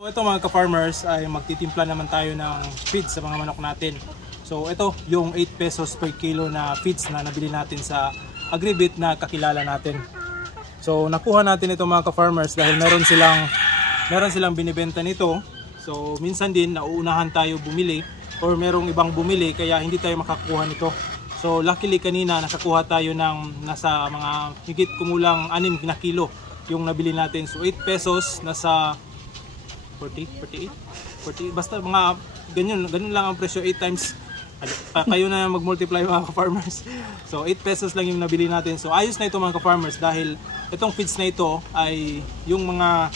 So ito mga ka-farmers ay magtitimpla naman tayo ng feeds sa mga manok natin. So ito yung 8 pesos per kilo na feeds na nabili natin sa Agribit na kakilala natin. So nakuha natin ito mga ka-farmers dahil meron silang binibenta nito. So minsan din nauunahan tayo bumili or merong ibang bumili kaya hindi tayo makakuha nito. So luckily kanina nakakuha tayo ng nasa mga higit kumulang 6 na kilo yung nabili natin. So 8 pesos nasa 40, basta mga ganyan lang ang presyo. 8 times kayo na mag-multiply mga ka-farmers. So 8 pesos lang yung nabili natin. So ayos na ito mga ka-farmers dahil itong feeds na ito ay yung mga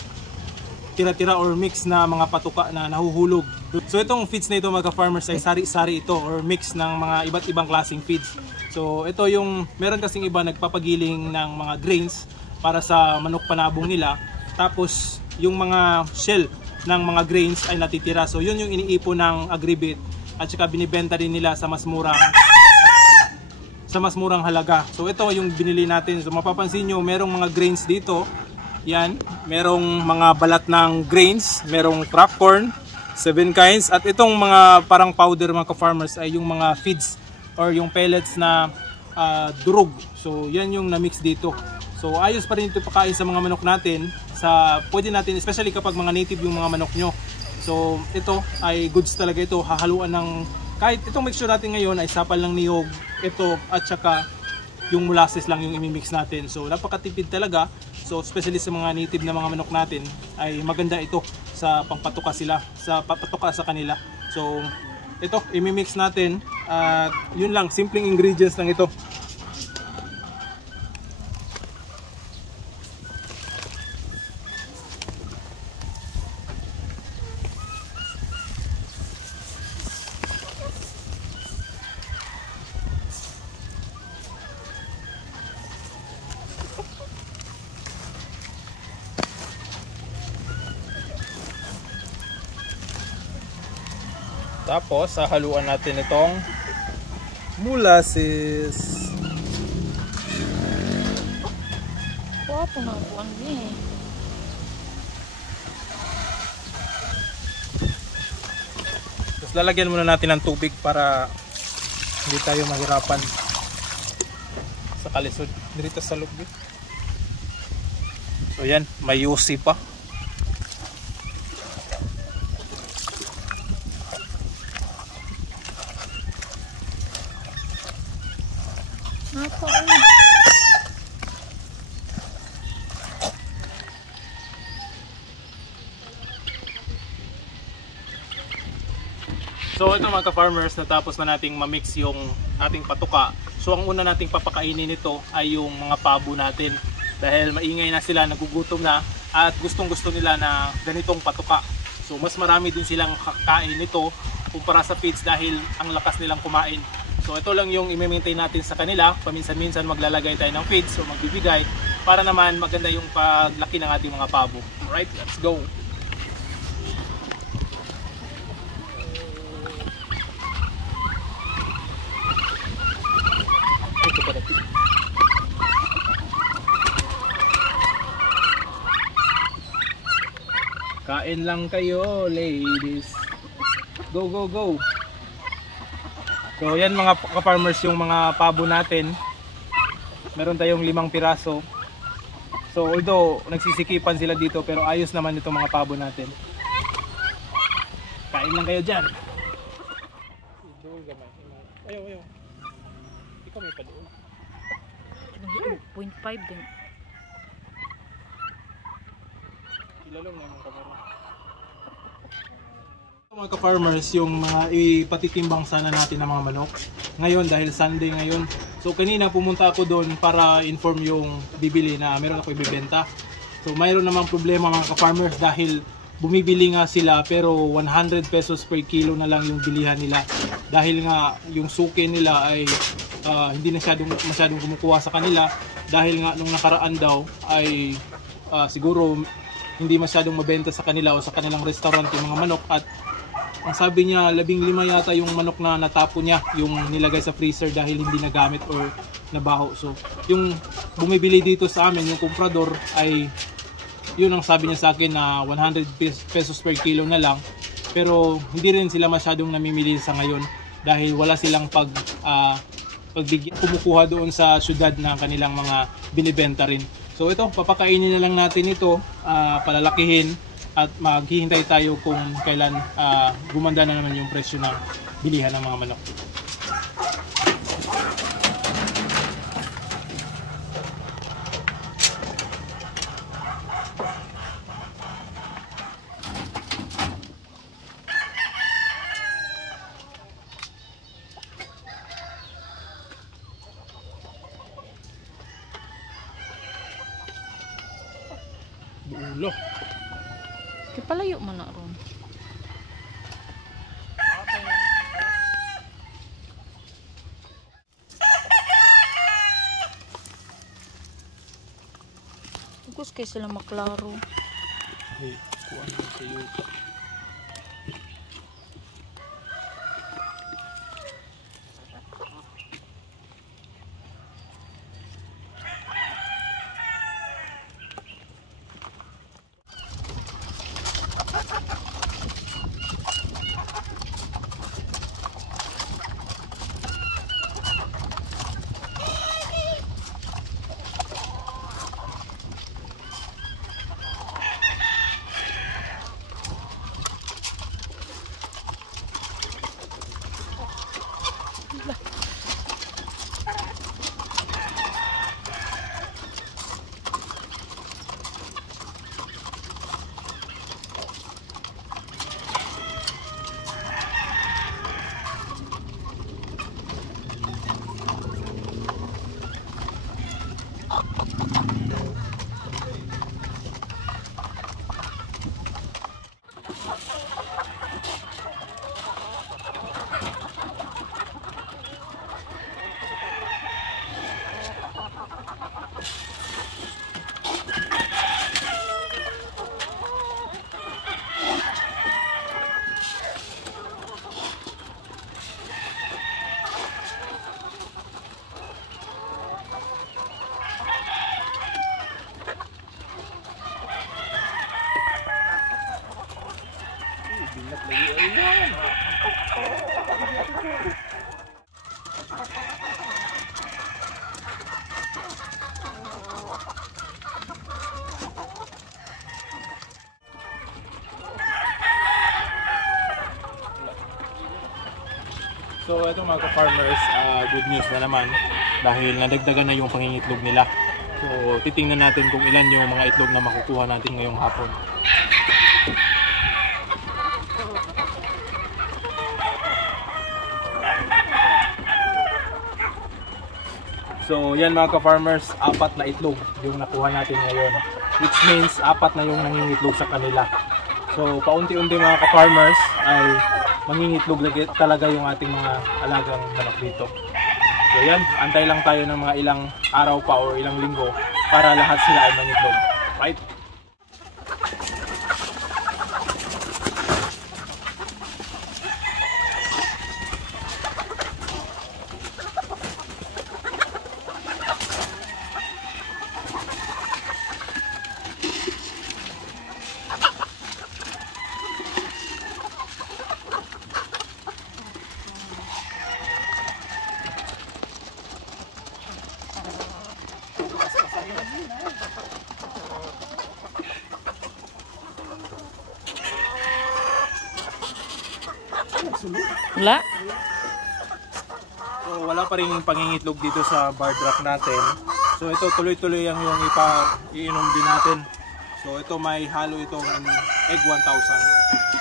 tira-tira or mix na mga patuka na nahuhulog. So itong feeds na ito mga ka-farmers ay sari-sari ito or mix ng mga iba't ibang klaseng feeds. So ito yung meron kasing iba nagpapagiling ng mga grains para sa manok panabong nila. Tapos yung mga shell ng mga grains ay natitira. So yun yung iniipon ng Agribit at saka binibenta din nila sa mas murang halaga. So ito yung binili natin. So mapapansin nyo merong mga grains dito. Yan, merong mga balat ng grains, merong crack corn, 7 kinds, at itong mga parang powder mga ka-farmers ay yung mga feeds or yung pellets na durog. So yan yung na-mix dito. So ayos pa rin ito pakain sa mga manok natin. Pwede natin, especially kapag mga native yung mga manok nyo. So ito ay goods talaga ito. Hahaluan ng, kahit itong mixture natin ngayon ay sapal ng niyog, ito at saka yung molasses lang yung imimix natin. So napakatipid talaga. So especially sa mga native na mga manok natin ay maganda ito sa pangpatuka sa kanila. So ito imimix natin at yun lang, simpleng ingredients lang ito. Tapos, hahaluan natin itong molasses. Wapo na po ang din. Tapos lalagyan muna natin ng tubig para hindi tayo mahirapan sa kalisod dito sa loob. So yan, may UC pa. So ito mga ka-farmers, natapos na nating ma-mix yung ating patuka. So ang una nating papakainin nito ay yung mga pabo natin. Dahil maingay na sila, nagugutom na at gustong-gusto nila na ganitong patuka. So mas marami din silang kakain nito kumpara sa feeds dahil ang lakas nilang kumain. So ito lang yung i-maintain natin sa kanila. Paminsan-minsan maglalagay tayo ng feeds o magbibigay para naman maganda yung paglaki ng ating mga pabo. Alright, let's go! Kain lang kayo, ladies. Go, go, go. So yan mga ka-farmers yung mga pabo natin. Meron tayong 5 piraso. So although nagsisikipan sila dito pero ayos naman itong mga pabo natin. Kain lang kayo dyan. Ayaw. Ikaw may padoon. 0.5 din. Ilalong na yung kamera. Mga ka-farmers, yung mga ipatitimbang sana natin ng mga manok ngayon dahil Sunday ngayon. So kanina pumunta ako doon para inform yung bibili na meron ako ibibenta. So mayroon namang problema mga ka-farmers dahil bumibili nga sila pero 100 pesos per kilo na lang yung bilihan nila. Dahil nga yung suki nila ay hindi na masyadong kumukuha sa kanila dahil nga nung nakaraan daw ay siguro hindi masyadong mabenta sa kanila o sa kanilang restaurant yung mga manok at ang sabi niya 15 yata yung manok na natapo niya yung nilagay sa freezer dahil hindi nagamit or nabaho. So yung bumibili dito sa amin yung comprador ay yun ang sabi niya sa akin na 100 pesos per kilo na lang. Pero hindi rin sila masyadong namimili sa ngayon dahil wala silang kumukuha doon sa syudad ng kanilang mga binibenta rin. So ito, papakainin na lang natin ito, palalakihin at maghihintay tayo kung kailan gumanda na naman yung presyo ng bilihan ng mga manok. Buulo. Kipalayo man na ron. Tugos kay sila maklaro. Hey, kuha na sa iyo. So ito mga ka-farmers, good news na naman dahil nadagdagan na yung pangingitlog nila. So titingnan natin kung ilan yung mga itlog na makukuha natin ngayong hapon. So yan mga ka-farmers, 4 na itlog yung nakuha natin ngayon. Which means 4 na yung nangingitlog sa kanila. So paunti-unti mga ka-farmers ay mangingitlog talaga yung ating mga alagang manok dito. So yan, antay lang tayo ng mga ilang araw pa o ilang linggo para lahat sila ay mangitlog. Right? Wala? So wala pa rin yung pangingitlog dito sa bar drop natin. So ito tuloy-tuloy yung iinom din natin. So ito may halo itong egg 1000.